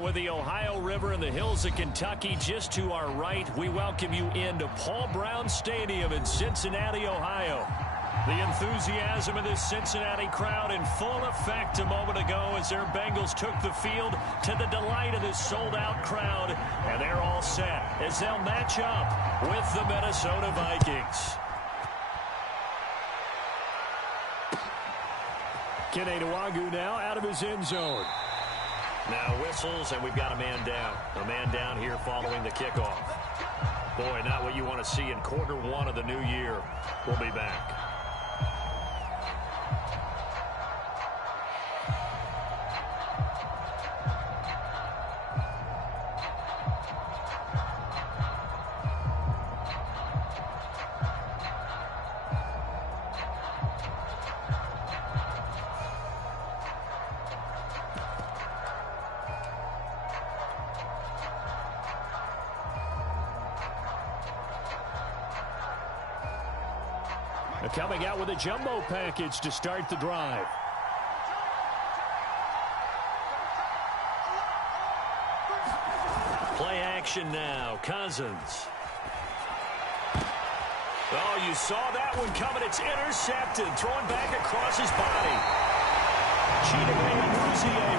With the Ohio River and the hills of Kentucky just to our right, we welcome you into Paul Brown Stadium in Cincinnati, Ohio. The enthusiasm of this Cincinnati crowd in full effect a moment ago as their Bengals took the field to the delight of this sold-out crowd. And they're all set as they'll match up with the Minnesota Vikings. Kenny Nwagu now out of his end zone. Now whistles, and we've got a man down. A man down here following the kickoff. Boy, not what you want to see in quarter one of the new year. We'll be back. Coming out with a jumbo package to start the drive. Play action now. Cousins. Oh, you saw that one coming. It's intercepted. Throwing back across his body.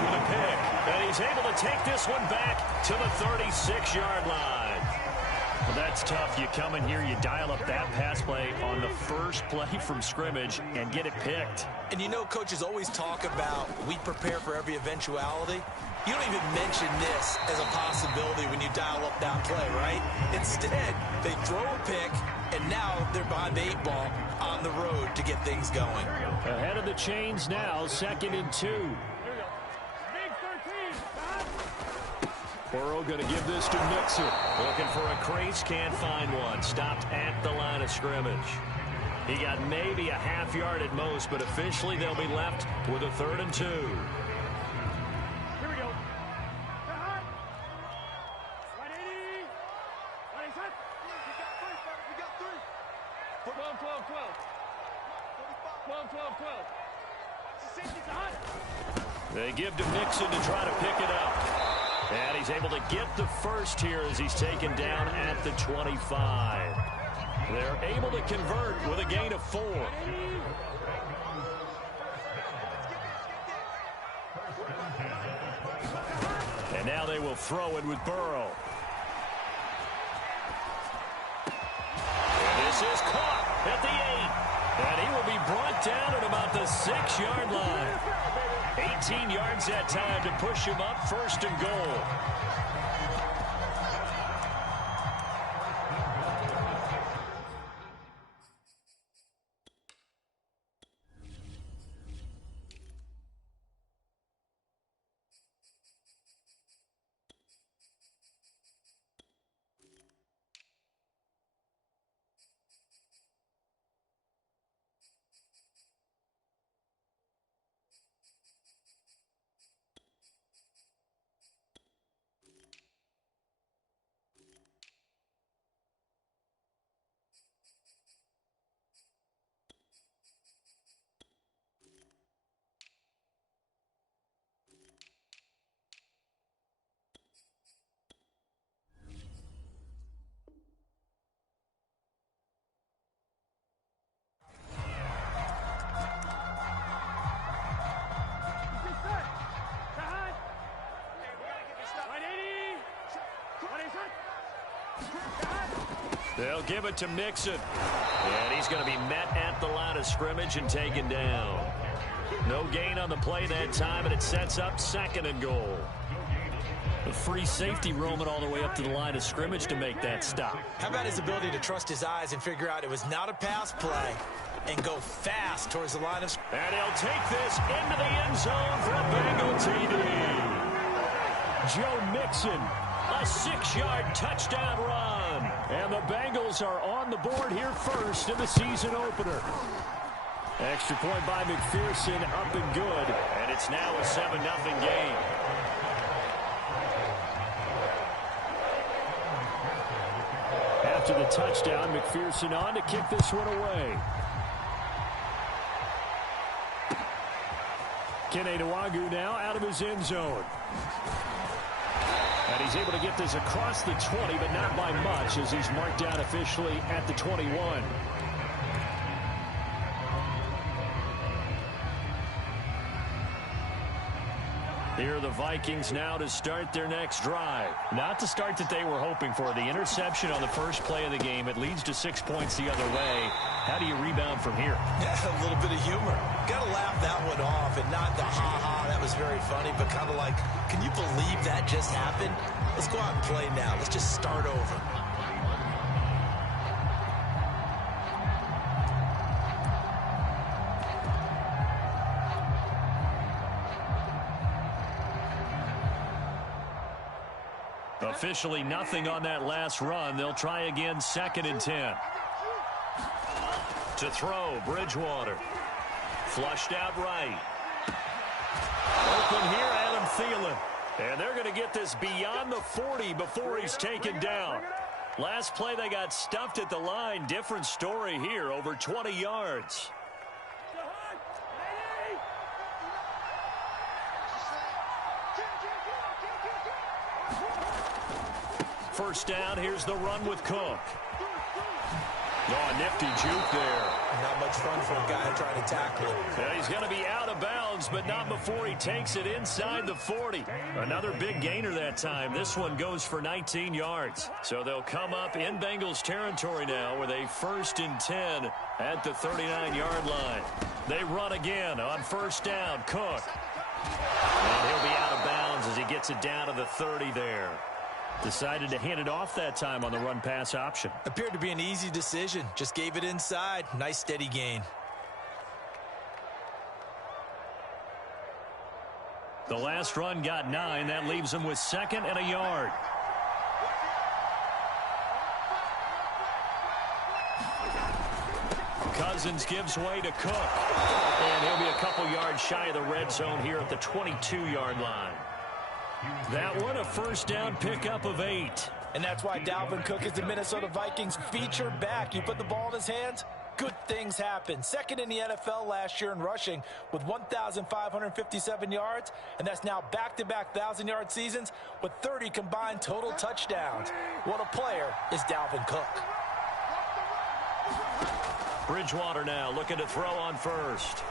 with a pick. And he's able to take this one back to the 36-yard line. Well, that's tough. You come in here, you dial up that pass play on the first play from scrimmage and get it picked. And you know, coaches always talk about we prepare for every eventuality. You don't even mention this as a possibility when you dial up that play, right? Instead, they throw a pick, and now they're behind the 8-ball on the road to get things going. Ahead of the chains now, 2nd and 2. Burrow going to give this to Mixon. Looking for a crease, can't find one. Stopped at the line of scrimmage. He got maybe a half yard at most, but officially they'll be left with a 3rd and 2. Here we go. Right 80. Right set. We got 3. 12, 12, 12. 12, 12, 12. Safety's hot. They give to Mixon to try to pick it up. And he's able to get the first here as he's taken down at the 25. They're able to convert with a gain of 4. And now they will throw it with Burrow. And this is caught at the 8. And he will be brought down at about the 6-yard line. 18 yards that time to push him up, 1st and goal. They'll give it to Mixon. And he's going to be met at the line of scrimmage and taken down. No gain on the play that time, and it sets up 2nd and goal. The free safety roaming all the way up to the line of scrimmage to make that stop. How about his ability to trust his eyes and figure out it was not a pass play and go fast towards the line of scrimmage. And he'll take this into the end zone for a Bengal TD. Joe Mixon, a 6-yard touchdown run. And the Bengals are on the board here first in the season opener. Extra point by McPherson, up and good. And it's now a 7-0 game. After the touchdown, McPherson on to kick this one away. Kenny Nwagu now out of his end zone. And he's able to get this across the 20, but not by much, as he's marked down officially at the 21. Here are the Vikings now to start their next drive. Not the start that they were hoping for. The interception on the first play of the game. It leads to 6 points the other way. How do you rebound from here? Yeah, a little bit of humor. Got to laugh that one off, and not the ha-ha, that was very funny, but kind of like, can you believe that just happened? Let's go out and play now. Let's just start over. Officially nothing on that last run. They'll try again, 2nd and 10. To throw, Bridgewater. Flushed out right. Open here, Adam Thielen. And they're going to get this beyond the 40 before he's taken down. Last play, they got stuffed at the line. Different story here, over 20 yards. First down, here's the run with Cook. Oh, nifty juke there. Not much fun for a guy trying to tackle him. Yeah, he's going to be out of bounds, but not before he takes it inside the 40. Another big gainer that time. This one goes for 19 yards. So they'll come up in Bengals territory now with a 1st and 10 at the 39-yard line. They run again on first down. Cook. And he'll be out of bounds as he gets it down to the 30 there. Decided to hand it off that time on the run-pass option. Appeared to be an easy decision. Just gave it inside. Nice steady gain. The last run got 9. That leaves him with 2nd and a yard. Cousins gives way to Cook. And he'll be a couple yards shy of the red zone here at the 22-yard line. That one, a first down pickup of 8. And that's why Dalvin Cook is the Minnesota Vikings feature back. You put the ball in his hands, good things happen. 2nd in the NFL last year in rushing with 1,557 yards, and that's now back-to-back 1,000-yard seasons with 30 combined total touchdowns. What a player is Dalvin Cook. Bridgewater now looking to throw on first.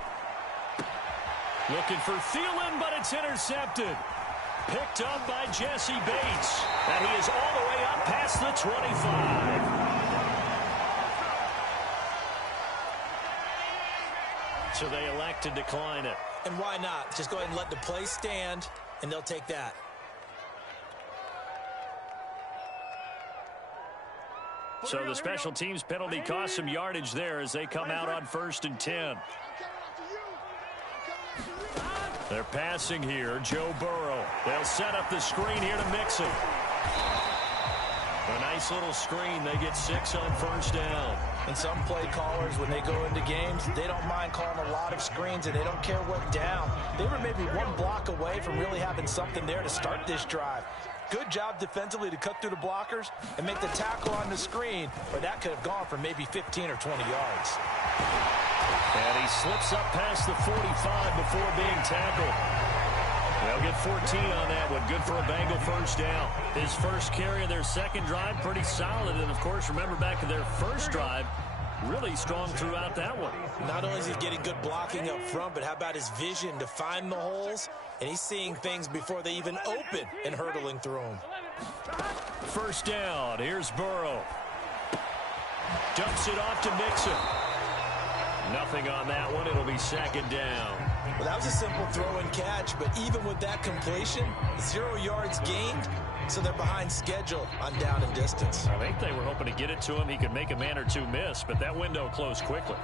Looking for Thielen, but it's intercepted. Picked up by Jesse Bates. And he is all the way up past the 25. So they elect to decline it. And why not? Just go ahead and let the play stand, and they'll take that. So the special teams penalty cost some yardage there as they come out on 1st and 10. They're passing here. Joe Burrow. They'll set up the screen here to Mixon. A nice little screen. They get 6 on first down. And some play callers, when they go into games, they don't mind calling a lot of screens, and they don't care what down. They were maybe one block away from really having something there to start this drive. Good job defensively to cut through the blockers and make the tackle on the screen, but that could have gone for maybe 15 or 20 yards. And he slips up past the 45 before being tackled. They'll get 14 on that one. Good for a Bengal first down. His first carry of their second drive, pretty solid. And, of course, remember back to their first drive, really strong throughout that one. Not only is he getting good blocking up front, but how about his vision to find the holes? And he's seeing things before they even open and hurtling through them. First down. Here's Burrow. Dumps it off to Mixon. Nothing on that one. It'll be second down. Well, that was a simple throw and catch, but even with that completion, 0 yards gained, so they're behind schedule on down and distance. I think they were hoping to get it to him. He could make a man or two miss, but that window closed quickly.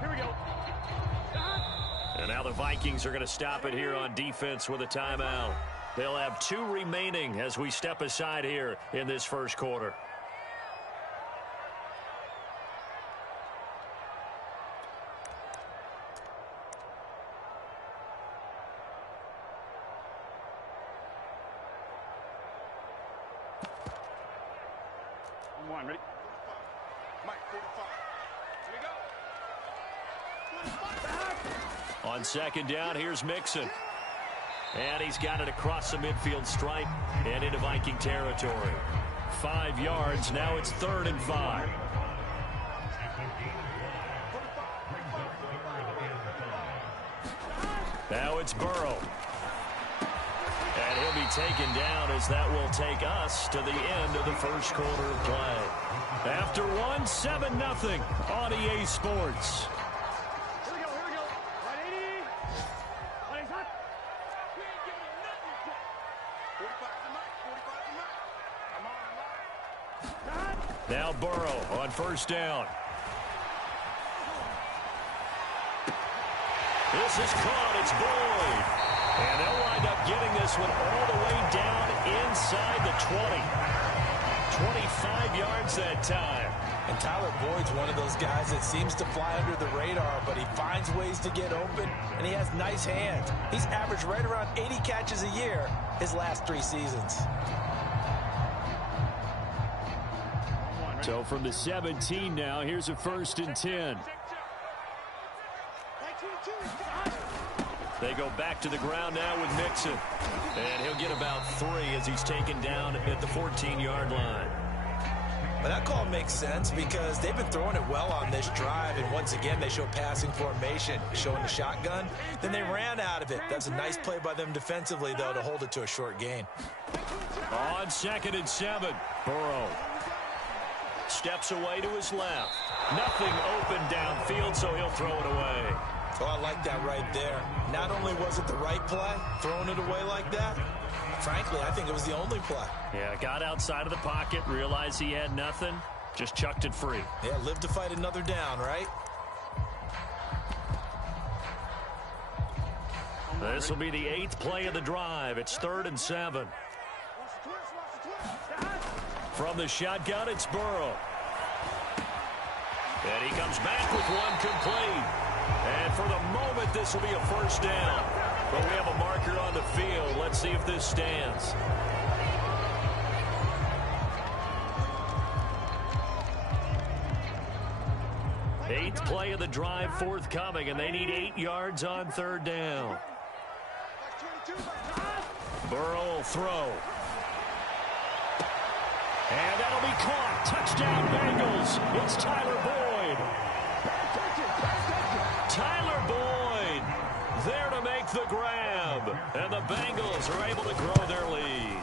Here we go. And now the Vikings are going to stop it here on defense with a timeout. They'll have 2 remaining as we step aside here in this first quarter. One, ready? Mike, 45. Here we go. On second down, here's Mixon. And he's got it across the midfield stripe and into Viking territory. 5 yards. Now it's 3rd and 5. Now it's Burrow. And he'll be taken down as that will take us to the end of the first quarter of play. After 7-0 on EA Sports. Now Burrow on first down. This is caught. It's Boyd. And they'll wind up getting this one all the way down inside the 20. 25 yards that time. And Tyler Boyd's one of those guys that seems to fly under the radar, but he finds ways to get open, and he has nice hands. He's averaged right around 80 catches a year his last 3 seasons. So from the 17 now, here's a 1st and 10. They go back to the ground now with Mixon. And he'll get about 3 as he's taken down at the 14-yard line. But that call makes sense because they've been throwing it well on this drive, and once again they show passing formation, showing the shotgun. Then they ran out of it. That's a nice play by them defensively, though, to hold it to a short gain. On 2nd and 7, Burrow steps away to his left. Nothing open downfield, so he'll throw it away. Oh, I like that right there. Not only was it the right play, throwing it away like that, frankly, I think it was the only play. Yeah, got outside of the pocket, realized he had nothing, just chucked it free. Yeah, live to fight another down, right? This will be the 8th play of the drive. It's 3rd and 7. From the shotgun, it's Burrow. And he comes back with one complete. And for the moment, this will be a 1st down. But we have a marker on the field. Let's see if this stands. Eighth play of the drive forthcoming, and they need 8 yards on 3rd down. Burrow will throw. And that'll be caught. Touchdown, Bengals. It's Tyler Boyd. Tyler Boyd there to make the grab. And the Bengals are able to grow their lead.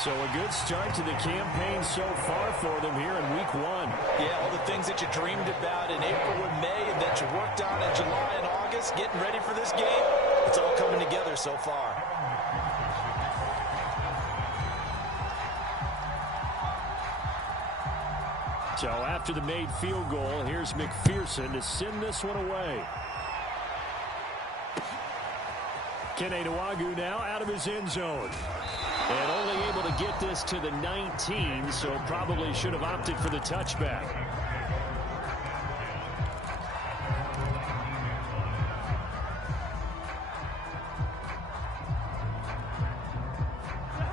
So a good start to the campaign so far for them here in week 1. Yeah, all the things that you dreamed about in April and May and that you worked on in July and August, getting ready for this game, it's all coming together so far. So after the made field goal, here's McPherson to send this one away. Kene Nwangwu now out of his end zone. And only able to get this to the 19, so probably should have opted for the touchback.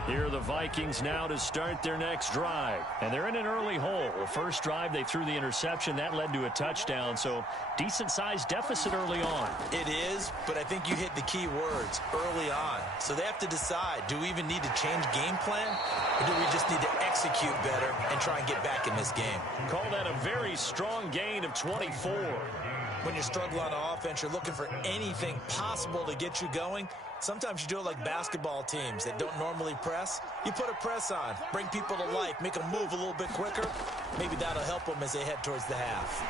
Here are the Vikings now to start their next drive. And they're in an early hole. The first drive, they threw the interception. That led to a touchdown, so decent-sized deficit early on. It is, but I think you hit the key words, early on. So they have to decide, do we even need to change game plan, or do we just need to execute better and try and get back in this game? Call that a very strong gain of 24. When you struggle on offense, you're looking for anything possible to get you going. Sometimes you do it like basketball teams that don't normally press. You put a press on, bring people to life, make them move a little bit quicker. Maybe that'll help them as they head towards the half.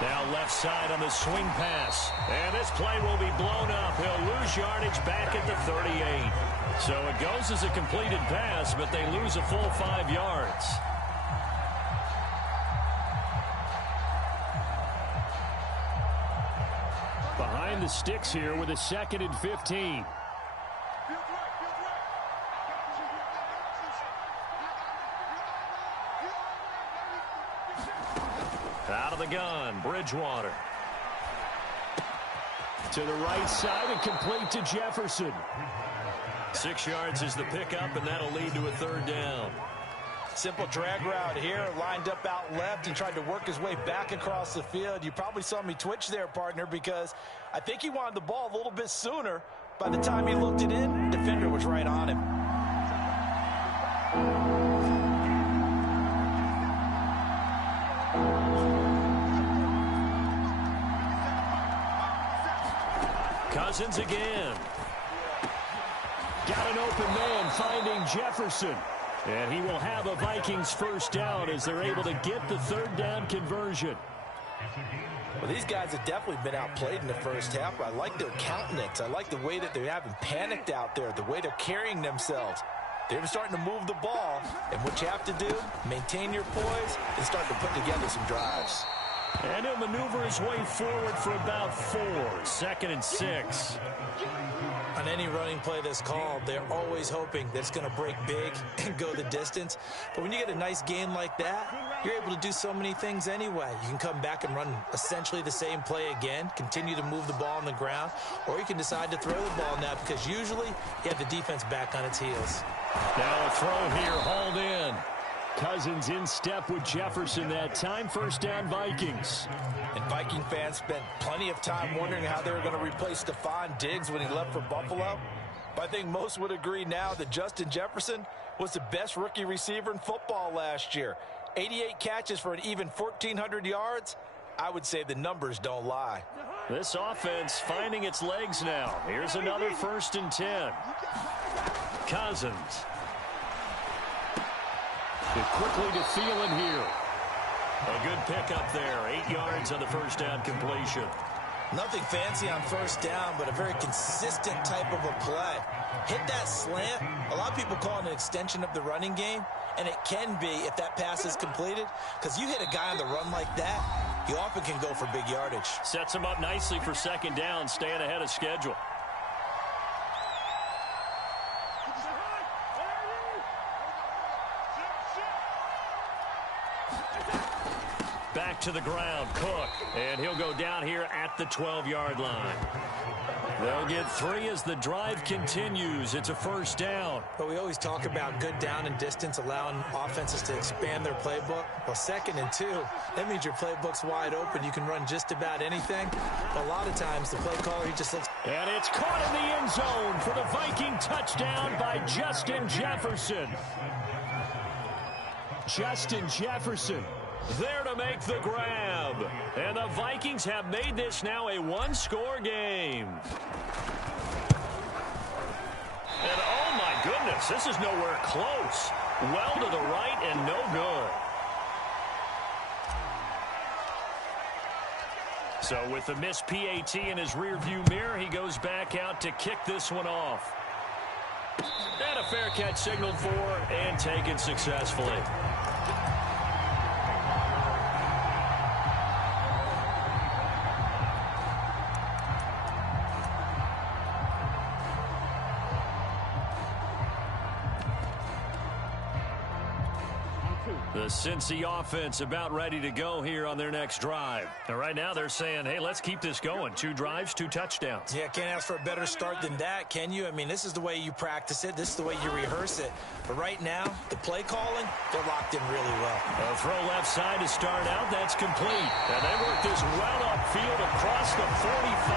Now left side on the swing pass. And this play will be blown up. He'll lose yardage back at the 38. So it goes as a completed pass, but they lose a full 5 yards. Behind the sticks here with a 2nd and 15. Out of the gun, Bridgewater. To the right side and complete to Jefferson. 6 yards is the pickup, and that'll lead to a 3rd down. Simple drag route here, lined up out left and tried to work his way back across the field. You probably saw me twitch there, partner, because I think he wanted the ball a little bit sooner. By the time he looked it in, defender was right on him. Cousins again. Got an open man finding Jefferson. And he will have a Vikings first down as they're able to get the third down conversion. Well, these guys have definitely been outplayed in the first half. I like their countenance. I like the way that they haven't panicked out there, the way they're carrying themselves. They're starting to move the ball. And what you have to do, maintain your poise and start to put together some drives. And he'll maneuver his way forward for about 4. 2nd and 6. On any running play that's called, they're always hoping that it's going to break big and go the distance. But when you get a nice game like that, you're able to do so many things anyway. You can come back and run essentially the same play again, continue to move the ball on the ground, or you can decide to throw the ball now because usually you have the defense back on its heels. Now a throw here, hauled in. Cousins in step with Jefferson that time. First down, Vikings. And Viking fans spent plenty of time wondering how they were going to replace Stephon Diggs when he left for Buffalo. But I think most would agree now that Justin Jefferson was the best rookie receiver in football last year. 88 catches for an even 1,400 yards. I would say the numbers don't lie. This offense finding its legs now. Here's another 1st and 10. Cousins. Quickly to Thielen here. A good pickup there. 8 yards on the first down completion. Nothing fancy on first down, but a very consistent type of a play. Hit that slant. A lot of people call it an extension of the running game, and it can be if that pass is completed, because you hit a guy on the run like that, he often can go for big yardage. Sets him up nicely for 2nd down, staying ahead of schedule. Back to the ground, Cook, and he'll go down here at the 12-yard line. They'll get 3 as the drive continues. It's a first down. But we always talk about good down and distance, allowing offenses to expand their playbook. Well, 2nd and 2, that means your playbook's wide open. You can run just about anything. But a lot of times, the play caller, he just looks. And it's caught in the end zone for the Viking touchdown by Justin Jefferson. Justin Jefferson there to make the grab. And the Vikings have made this now a one-score game. And oh my goodness, this is nowhere close. Well to the right and no good. So with the missed PAT in his rearview mirror, he goes back out to kick this one off. And a fair catch signaled for and taken successfully. The Cincy offense about ready to go here on their next drive. And right now they're saying, hey, let's keep this going. 2 drives, 2 touchdowns. Yeah, can't ask for a better start than that, can you? I mean, this is the way you practice it. This is the way you rehearse it. But right now, the play calling, they're locked in really well. A throw left side to start out. That's complete. And they work this well upfield across the 45.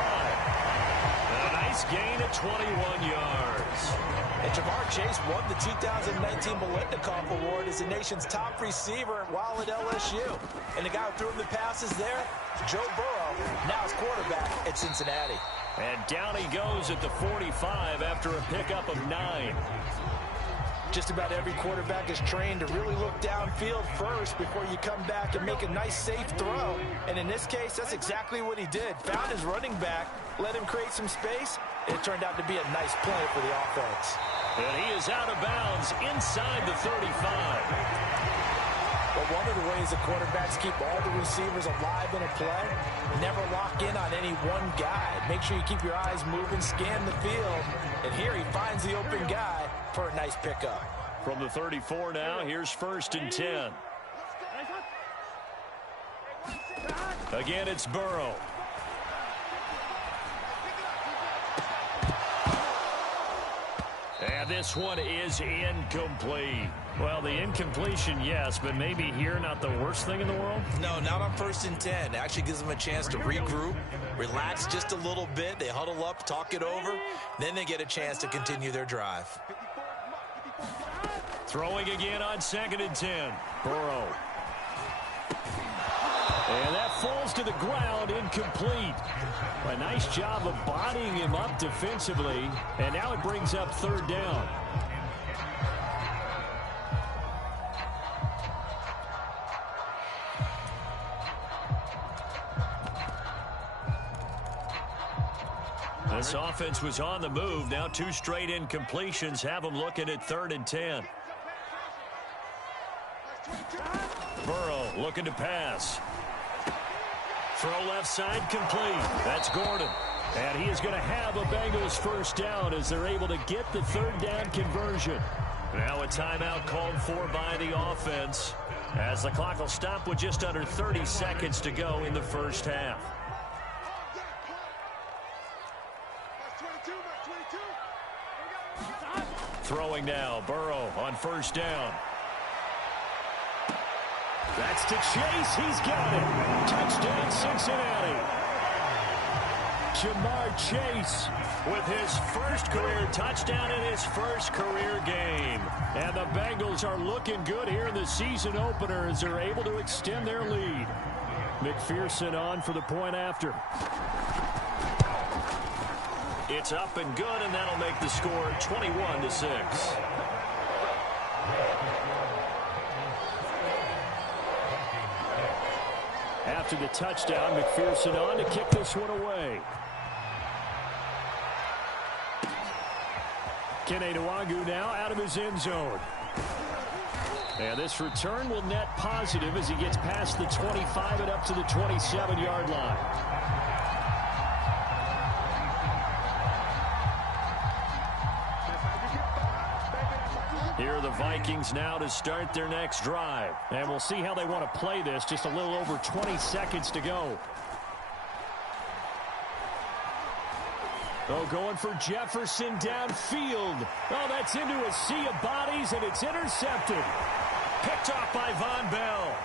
And a nice gain of 21 yards. And Jamar Chase won the 2019 Biletnikoff Award as the nation's top receiver while at LSU. And the guy who threw him the passes there, Joe Burrow, now his quarterback at Cincinnati. And down he goes at the 45 after a pickup of 9. Just about every quarterback is trained to really look downfield first before you come back and make a nice, safe throw. And in this case, that's exactly what he did. Found his running back, let him create some space, and it turned out to be a nice play for the offense. And he is out of bounds inside the 35. But one of the ways the quarterbacks keep all the receivers alive in a play, never lock in on any one guy. Make sure you keep your eyes moving, scan the field. And here he finds the open guy for a nice pickup. From the 34 now, here's 1st and 10. Again, it's Burrow. And this one is incomplete. Well, the incompletion, yes, but maybe here not the worst thing in the world? No, not on 1st and 10. It actually gives them a chance to regroup, relax just a little bit. They huddle up, talk it over. Then they get a chance to continue their drive. Throwing again on 2nd and 10. Burrow. And that falls to the ground, incomplete. A nice job of bodying him up defensively. And now it brings up 3rd down. This offense was on the move. Now 2 straight incompletions have them looking at 3rd and 10. Burrow looking to pass. Throw left side complete. That's Gordon. And he is going to have a Bengals 1st down as they're able to get the 3rd down conversion. Now a timeout called for by the offense as the clock will stop with just under 30 seconds to go in the 1st half. Throwing now, Burrow on 1st down. That's to Chase. He's got it. Touchdown, Cincinnati. Jamar Chase with his 1st career touchdown in his 1st career game. And the Bengals are looking good here in the season opener as they're able to extend their lead. McPherson on for the point after. It's up and good, and that'll make the score 21-6. After the touchdown, McPherson on to kick this one away. Kene Nwangwu now out of his end zone. And this return will net positive as he gets past the 25 and up to the 27-yard line. Here are the Vikings now to start their next drive. And we'll see how they want to play this. Just a little over 20 seconds to go. Oh, going for Jefferson downfield. Oh, that's into a sea of bodies, and it's intercepted. Picked off by Von Bell.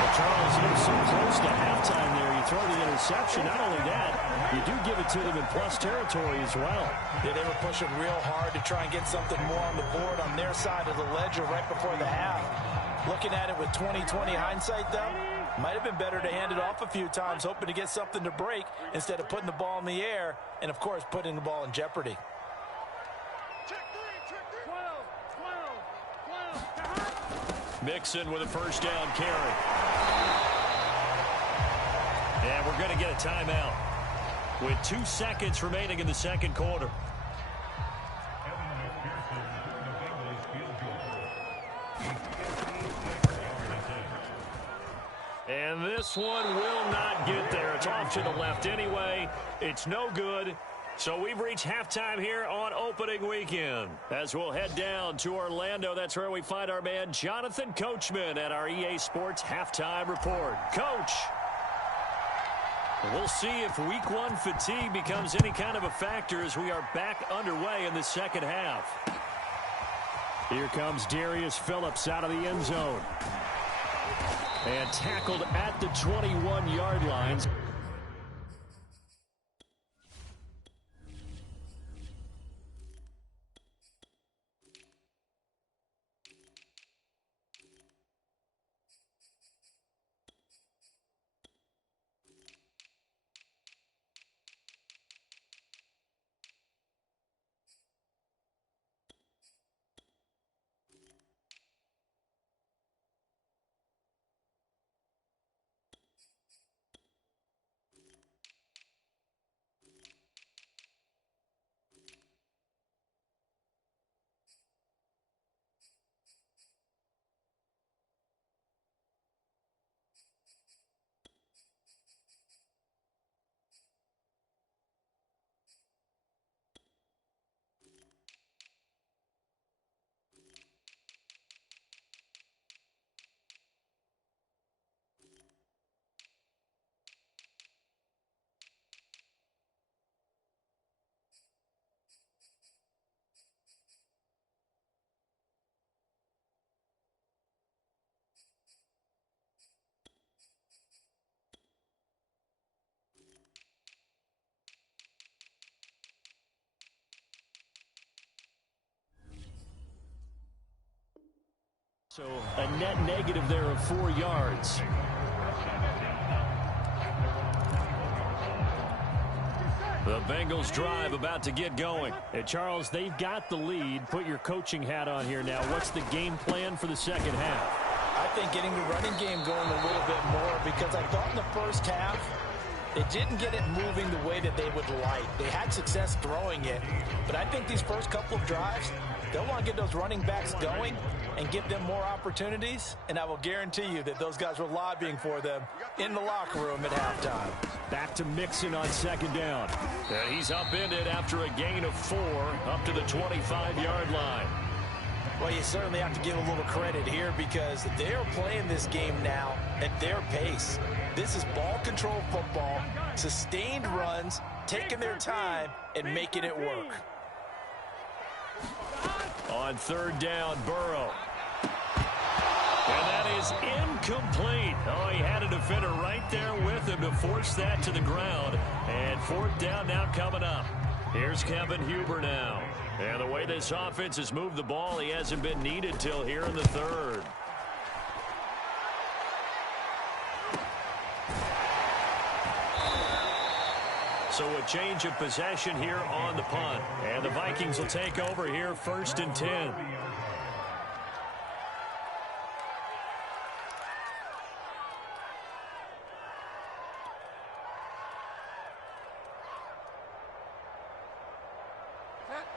Well, Charles, you're so close to halftime there. You throw the interception. Not only that, you do give it to them in plus territory as well. Yeah, they were pushing real hard to try and get something more on the board on their side of the ledger right before the half. Looking at it with 20/20 hindsight, though, might have been better to hand it off a few times, hoping to get something to break instead of putting the ball in the air and, of course, putting the ball in jeopardy. Mixon with a 1st down carry. And we're going to get a timeout with 2 seconds remaining in the 2nd quarter. And this one will not get there. It's off to the left anyway. It's no good. So we've reached halftime here on opening weekend. As we'll head down to Orlando, that's where we find our man Jonathan Coachman at our EA Sports Halftime Report. Coach, we'll see if Week 1 fatigue becomes any kind of a factor as we are back underway in the 2nd half. Here comes Darius Phillips out of the end zone. And tackled at the 21-yard lines. So a net negative there of 4 yards. The Bengals drive about to get going. And Charles, they've got the lead. Put your coaching hat on here now. What's the game plan for the second half? I think getting the running game going a little bit more, because I thought in the first half they didn't get it moving the way that they would like. They had success throwing it, but I think these first couple of drives, they'll want to get those running backs going and give them more opportunities, and I will guarantee you that those guys were lobbying for them in the locker room at halftime. Back to Mixon on second down. And he's upended after a gain of 4 up to the 25-yard line. Well, you certainly have to give a little credit here, because they're playing this game now at their pace. This is ball control football, sustained runs, taking their time and making it work. On third down, Burrow. And that is incomplete. Oh, he had a defender right there with him to force that to the ground. And fourth down now coming up. Here's Kevin Huber now. And the way this offense has moved the ball, he hasn't been needed till here in the third. So a change of possession here on the punt. And the Vikings will take over here, 1st and 10.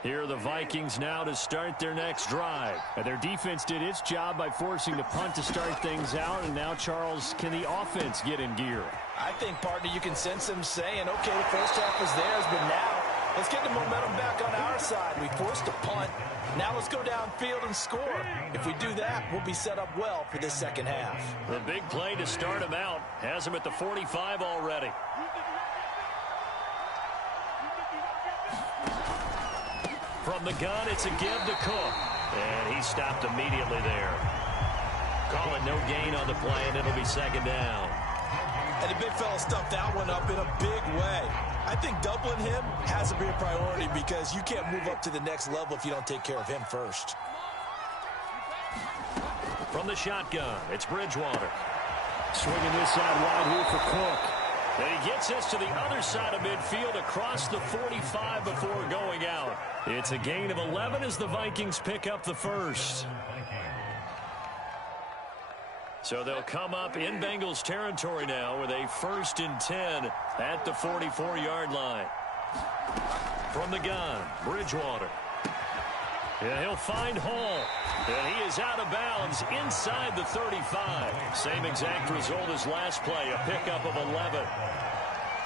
Here are the Vikings now to start their next drive. And their defense did its job by forcing the punt to start things out. And now, Charles, can the offense get in gear? I think, partner, you can sense them saying, okay, the first half was theirs, but now let's get the momentum back on our side. We forced a punt. Now let's go downfield and score. If we do that, we'll be set up well for this second half. The big play to start him out has him at the 45 already. From the gun, it's a give to Cook. And he stopped immediately there. Call it no gain on the play, and it'll be second down. And the big fella stuffed that one up in a big way. I think doubling him has to be a priority, because you can't move up to the next level if you don't take care of him first. From the shotgun, it's Bridgewater. Swinging this side wide here for Cook. And he gets this to the other side of midfield across the 45 before going out. It's a gain of 11 as the Vikings pick up the first. So they'll come up in Bengals territory now with a 1st and 10 at the 44-yard line. From the gun, Bridgewater. And he'll find Hall. And he is out of bounds inside the 35. Same exact result as last play, a pickup of 11.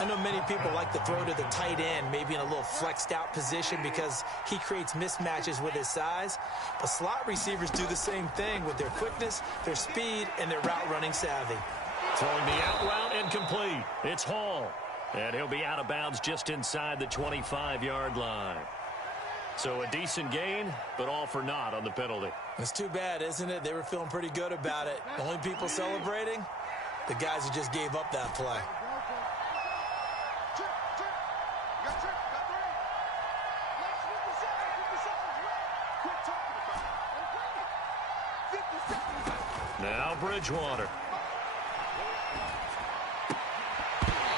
I know many people like to throw to the tight end, maybe in a little flexed out position, because he creates mismatches with his size. But slot receivers do the same thing with their quickness, their speed, and their route running savvy. Throwing the out route incomplete. It's Hall. And he'll be out of bounds just inside the 25-yard line. So a decent gain, but all for naught on the penalty. It's too bad, isn't it? They were feeling pretty good about it. The only people celebrating, the guys who just gave up that play. Now Bridgewater.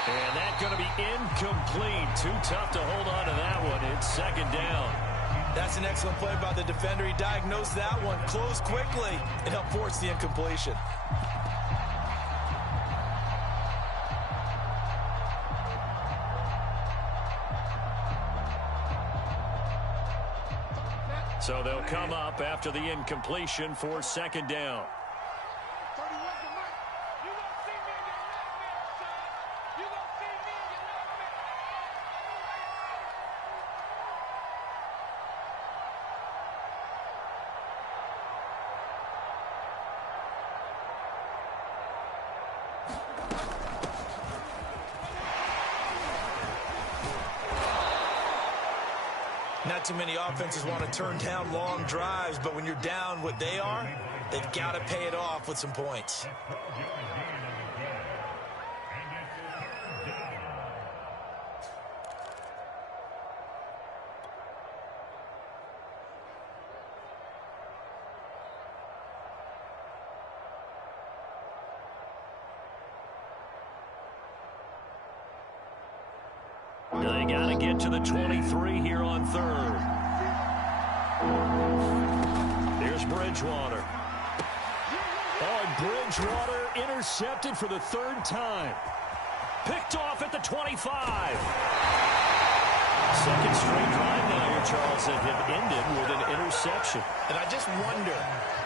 And that's going to be incomplete. Too tough to hold on to that one. It's second down. That's an excellent play by the defender. He diagnosed that one, closed quickly, and helped force the incompletion. So they'll come up after the incompletion for second down. Not too many offenses want to turn down long drives, but when you're down what they are, they've got to pay it off with some points. They got to get to the 23 here on third. Here's Bridgewater. Oh, and Bridgewater intercepted for the third time. Picked off at the 25. Second straight drive now here, Charles, that have ended with an interception. And I just wonder,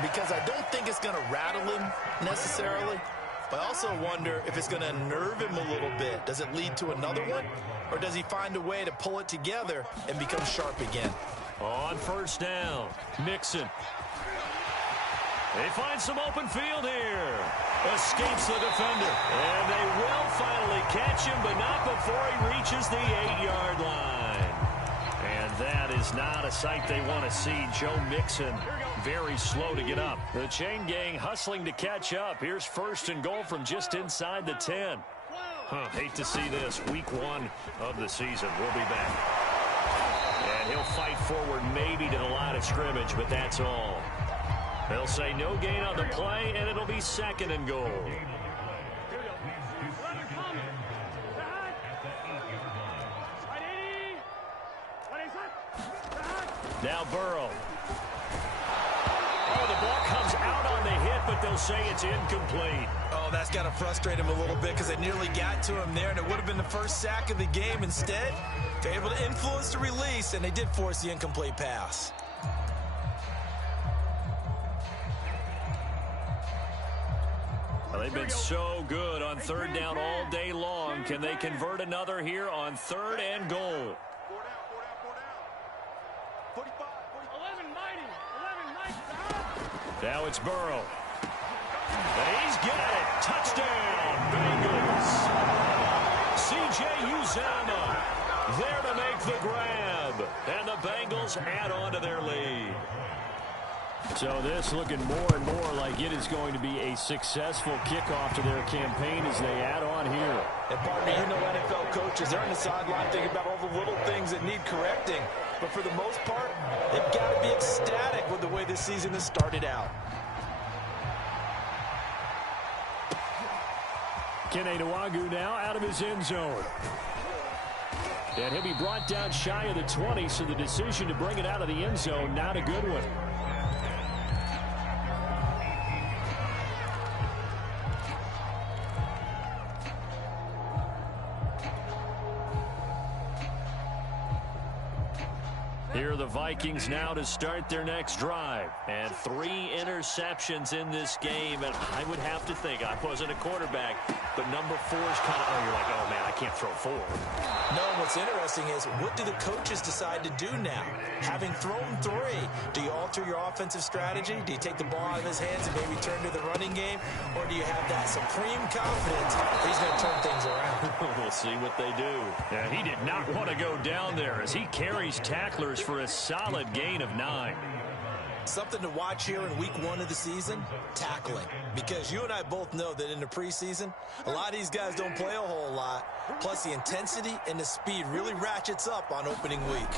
because I don't think it's going to rattle him necessarily, but I also wonder if it's going to unnerve him a little bit. Does it lead to another one, or does he find a way to pull it together and become sharp again? On first down, Mixon. They find some open field here. Escapes the defender. And they will finally catch him, but not before he reaches the 8-yard line. And that is not a sight they want to see. Joe Mixon very slow to get up. The chain gang hustling to catch up. Here's first and goal from just inside the 10. Hate to see this. Week 1 of the season. We'll be back. And he'll fight forward maybe to the line of scrimmage, but that's all. They'll say no gain on the play, and it'll be second and goal. Now Burrow. Oh, the ball comes out on the hit, but they'll say it's incomplete. Oh, that's got to frustrate him a little bit because they nearly got to him there, and it would have been the first sack of the game. Instead, they're able to influence the release, and they did force the incomplete pass. Well, they've been so good on third down all day long. Can they convert another here on third and goal? 45, 11 mighty. Now it's Burrow. And he's got it. Touchdown, Bengals. C.J. Uzomah there to make the grab. And the Bengals add on to their lead. So this looking more and more like it is going to be a successful kickoff to their campaign as they add on here. And partner, you know NFL coaches, they're on the sideline thinking about all the little things that need correcting. But for the most part, they've got to be ecstatic with the way this season has started out. Kene Nwangwu now out of his end zone. And he'll be brought down shy of the 20, so the decision to bring it out of the end zone, not a good one. Here are the Vikings now to start their next drive. And 3 interceptions in this game. And I would have to think, I wasn't a quarterback, but number 4 is kind of, you're like, oh, man, I can't throw 4. No, what's interesting is, what do the coaches decide to do now? Having thrown 3, do you alter your offensive strategy? Do you take the ball out of his hands and maybe turn to the running game? Or do you have that supreme confidence that he's going to turn things around? We'll see what they do. Yeah, he did not want to go down there as he carries tacklers for a solid gain of 9. Something to watch here in week 1 of the season, tackling. Because you and I both know that in the preseason, a lot of these guys don't play a whole lot. Plus, the intensity and the speed really ratchets up on opening week.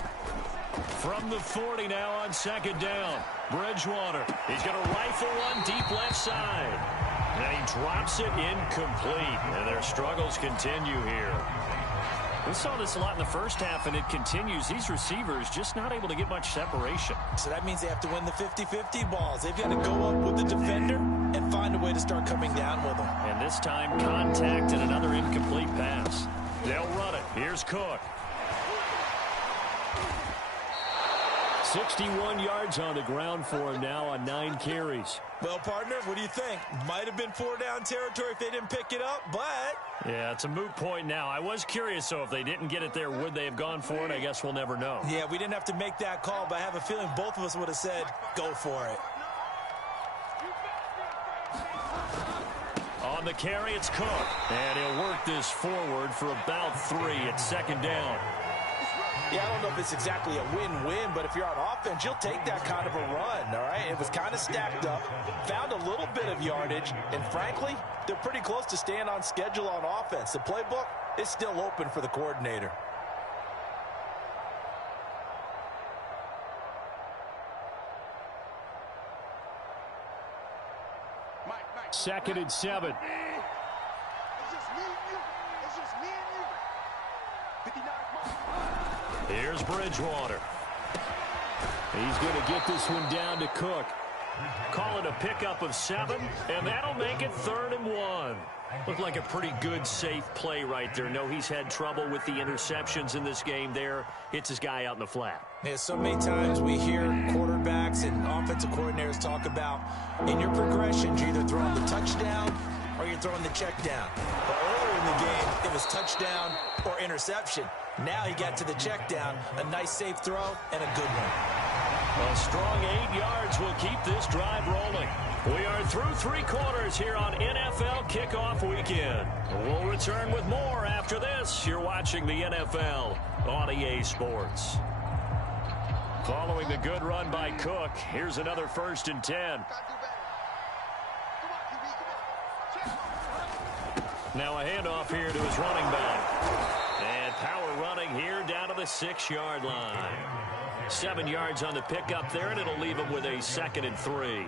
From the 40 now on second down. Bridgewater. He's going to rifle one deep left side. And he drops it incomplete. And their struggles continue here. We saw this a lot in the first half, and it continues. These receivers just not able to get much separation. So that means they have to win the 50-50 balls. They've got to go up with the defender and find a way to start coming down with them. And this time, contact and another incomplete pass. They'll run it. Here's Cook. 61 yards on the ground for him now on 9 carries. Well, partner, what do you think? Might have been 4-down territory if they didn't pick it up, but... Yeah, it's a moot point now. I was curious, so if they didn't get it there, would they have gone for it? I guess we'll never know. Yeah, we didn't have to make that call, but I have a feeling both of us would have said, go for it. On the carry, it's Cook. And he'll work this forward for about 3 at second down. Yeah, I don't know if it's exactly a win-win, but if you're on offense, you'll take that kind of a run, all right? It was kind of stacked up, found a little bit of yardage, and frankly, they're pretty close to staying on schedule on offense. The playbook is still open for the coordinator. Second and 7. It's just me and you. It's just me and you. Here's Bridgewater. He's going to get this one down to Cook. Call it a pickup of 7, and that'll make it 3rd and 1. Looked like a pretty good, safe play right there. No, he's had trouble with the interceptions in this game there. Hits his guy out in the flat. Yeah, so many times we hear quarterbacks and offensive coordinators talk about in your progressions, you're either throwing the touchdown or you're throwing the check down. But earlier in the game, it was touchdown or interception. Now he got to the check down, a nice safe throw, and a good one. A strong 8 yards will keep this drive rolling. We are through 3 quarters here on NFL Kickoff Weekend. We'll return with more after this. You're watching the NFL on EA Sports. Following the good run by Cook, here's another 1st and 10. Now a handoff here to his running back. And power running here down to the 6-yard line. 7 yards on the pickup there, and it'll leave him with a 2nd and 3.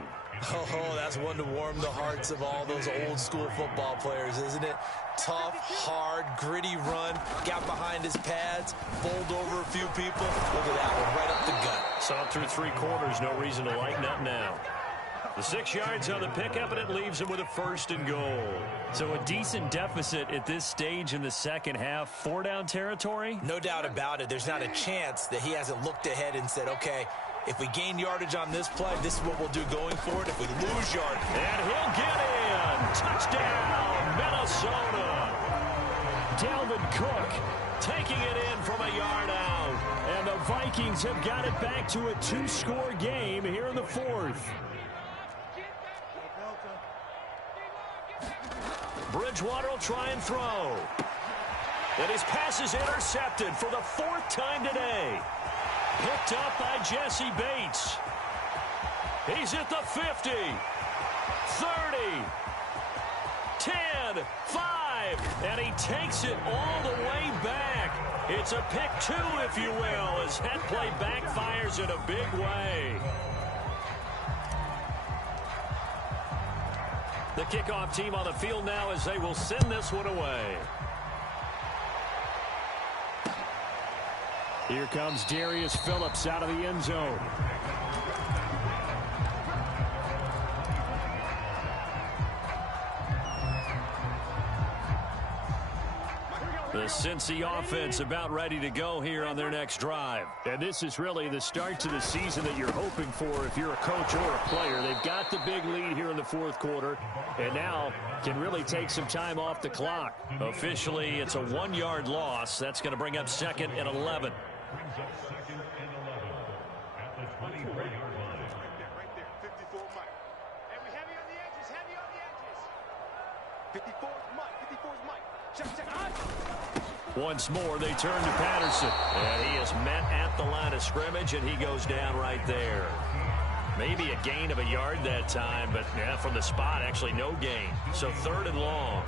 Oh, that's one to warm the hearts of all those old-school football players, isn't it? Tough, hard, gritty run, got behind his pads, bowled over a few people. Look at that one, right up the gut. Saw through 3 quarters, no reason to lighten up now. The 6 yards on the pickup, and it leaves him with a 1st and goal. So a decent deficit at this stage in the second half. 4-down territory? No doubt about it. There's not a chance that he hasn't looked ahead and said, okay, if we gain yardage on this play, this is what we'll do going forward. If we lose yardage. And he'll get in. Touchdown, Minnesota. Dalvin Cook taking it in from a yard out. And the Vikings have got it back to a 2-score game here in the 4th. Bridgewater will try and throw. And his pass is intercepted for the 4th time today. Picked up by Jesse Bates. He's at the 50, 30, 10, 5, and he takes it all the way back. It's a pick 2, if you will, as that play backfires in a big way. The kickoff team on the field now as they will send this one away. Here comes Darius Phillips out of the end zone. The Cincy offense about ready to go here on their next drive. And this is really the start to the season that you're hoping for if you're a coach or a player. They've got the big lead here in the 4th quarter, and now can really take some time off the clock. Officially, it's a 1-yard loss. That's going to bring up 2nd and 11. Once more, they turn to Patterson. And he is met at the line of scrimmage, and he goes down right there. Maybe a gain of a yard that time, but yeah, from the spot, actually no gain. So 3rd and long.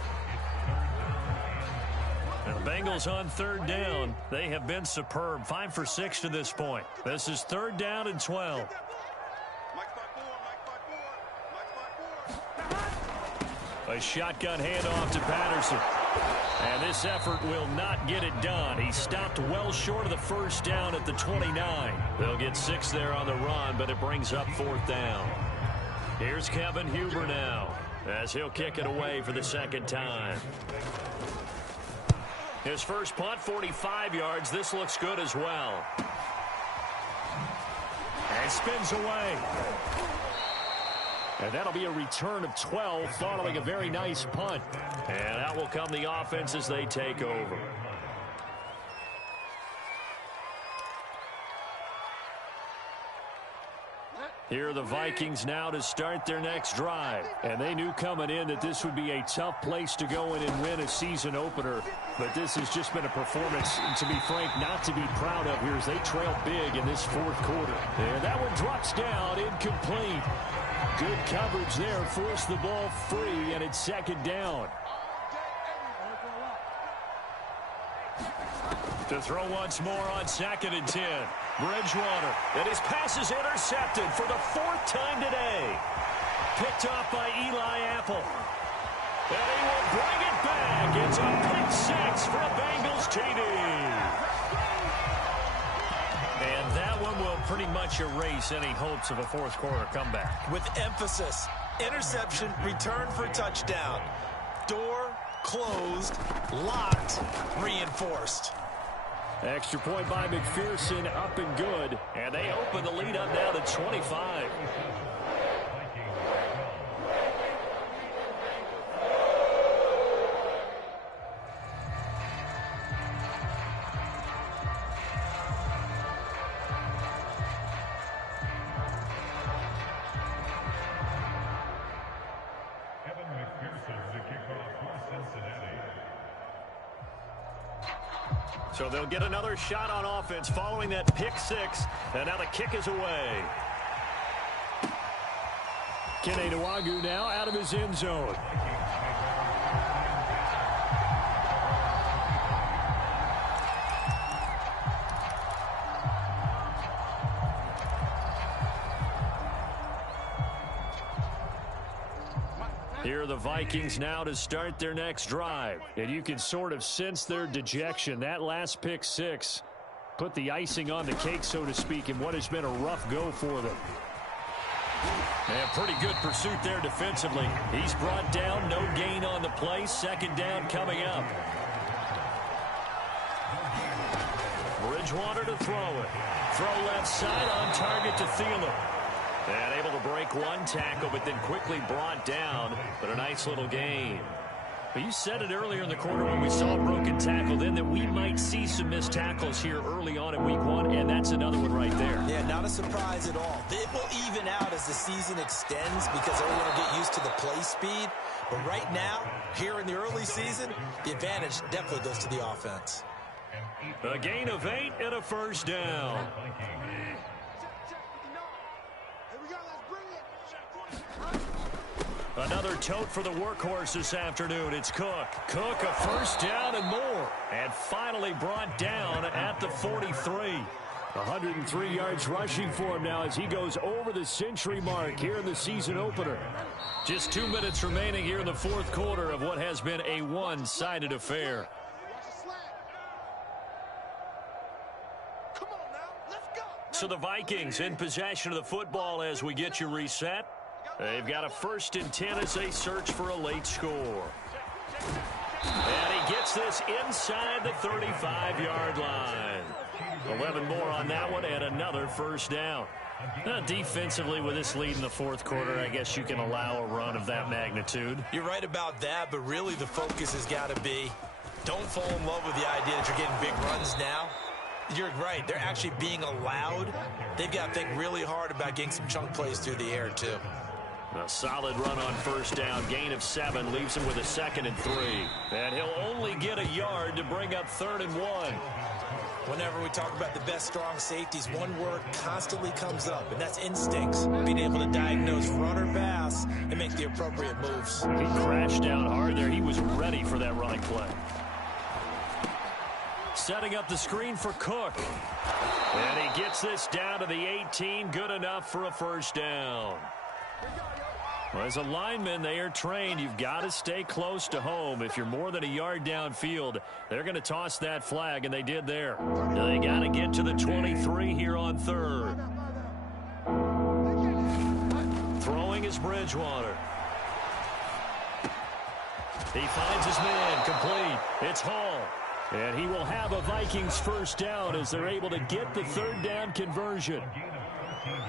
And the Bengals on 3rd down. They have been superb. 5 for 6 to this point. This is 3rd down and 12. A shotgun handoff to Patterson. And this effort will not get it done. He stopped well short of the 1st down at the 29. They'll get 6 there on the run, but it brings up 4th down. Here's Kevin Huber now, as he'll kick it away for the 2nd time. His first punt, 45 yards. This looks good as well. And spins away. And that'll be a return of 12 following a very nice punt. And out will come the offense as they take over. Here are the Vikings now to start their next drive. And they knew coming in that this would be a tough place to go in and win a season opener. But this has just been a performance, and to be frank, not to be proud of here as they trail big in this 4th quarter. And that one drops down, incomplete. Good coverage there, forced the ball free, and it's 2nd down. To throw once more on 2nd and 10. Bridgewater, and his pass is intercepted for the 4th time today. Picked off by Eli Apple. And he will bring it back. It's a pick six for a Bengals TD. And that one will pretty much erase any hopes of a fourth quarter comeback. With emphasis, interception, return for touchdown. Door closed, locked, reinforced. Extra point by McPherson, up and good. And they open the lead up now to 25. So they'll get another shot on offense following that pick six. And now the kick is away. Kene Nwagu now out of his end zone. Here are the Vikings now to start their next drive. And you can sort of sense their dejection. That last pick six put the icing on the cake, so to speak, in what has been a rough go for them. And pretty good pursuit there defensively. He's brought down, no gain on the play. Second down coming up. Bridgewater to throw it. Throw left side on target to Thielen. And able to break one tackle, but then quickly brought down. But a nice little gain. But you said it earlier in the quarter when we saw a broken tackle then that we might see some missed tackles here early on in week one, and that's another one right there. Yeah, not a surprise at all. It will even out as the season extends because everyone will get used to the play speed. But right now, here in the early season, the advantage definitely goes to the offense. A gain of 8 and a first down. Another tote for the workhorse this afternoon. It's Cook. Cook, a first down and more. And finally brought down at the 43. 103 yards rushing for him now as he goes over the century mark here in the season opener. Just 2 minutes remaining here in the fourth quarter of what has been a one-sided affair. So the Vikings in possession of the football as we get you reset. They've got a 1st and 10 as they search for a late score. And he gets this inside the 35-yard line. 11 more on that one and another first down. Defensively with this lead in the fourth quarter, I guess you can allow a run of that magnitude. You're right about that, but really the focus has got to be don't fall in love with the idea that you're getting big runs now. You're right. They're actually being allowed. They've got to think really hard about getting some chunk plays through the air, too. A solid run on first down. Gain of 7 leaves him with a 2nd and 3. And he'll only get a yard to bring up 3rd and 1. Whenever we talk about the best strong safeties, one word constantly comes up, and that's instincts. Being able to diagnose run or pass and make the appropriate moves. He crashed down hard there. He was ready for that running play. Setting up the screen for Cook. And he gets this down to the 18. Good enough for a first down. Well, as a lineman, they are trained. You've got to stay close to home. If you're more than a yard downfield, they're going to toss that flag, and they did there. Now they got to get to the 23 here on 3rd. Throwing is Bridgewater. He finds his man, complete. It's Hall. And he will have a Vikings first down as they're able to get the 3rd down conversion.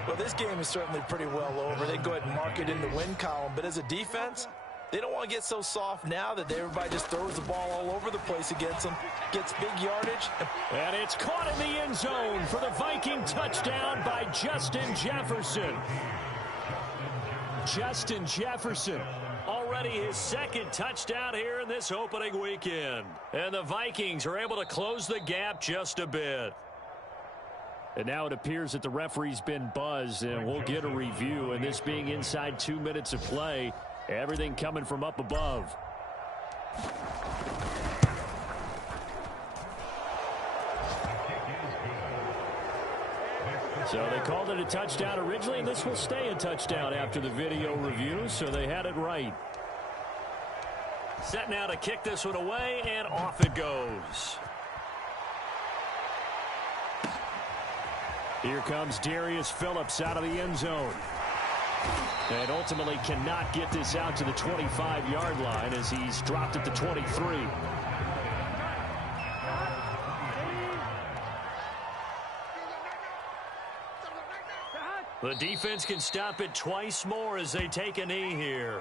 Well, this game is certainly pretty well over. They go ahead and mark it in the win column. But as a defense, they don't want to get so soft now that everybody just throws the ball all over the place against them, gets big yardage. And it's caught in the end zone for the Viking touchdown by Justin Jefferson. Justin Jefferson, already his 2nd touchdown here in this opening weekend. And the Vikings are able to close the gap just a bit. And now it appears that the referee's been buzzed, and we'll get a review. And this being inside 2 minutes of play, everything coming from up above. So they called it a touchdown originally, and this will stay a touchdown after the video review, so they had it right. Set now to kick this one away, and off it goes. Here comes Darius Phillips out of the end zone. And ultimately cannot get this out to the 25-yard line as he's dropped at the 23. The defense can stop it twice more as they take a knee here.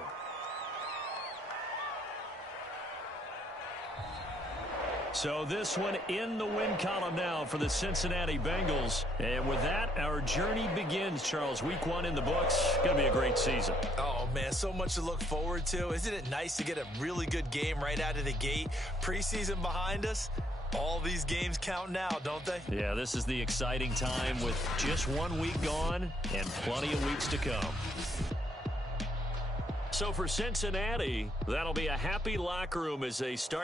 So this one in the win column now for the Cincinnati Bengals. And with that, our journey begins, Charles. Week 1 in the books. Going to be a great season. Oh, man, so much to look forward to. Isn't it nice to get a really good game right out of the gate? Preseason behind us. All these games count now, don't they? Yeah, this is the exciting time with just 1 week gone and plenty of weeks to come. So for Cincinnati, that'll be a happy locker room as they start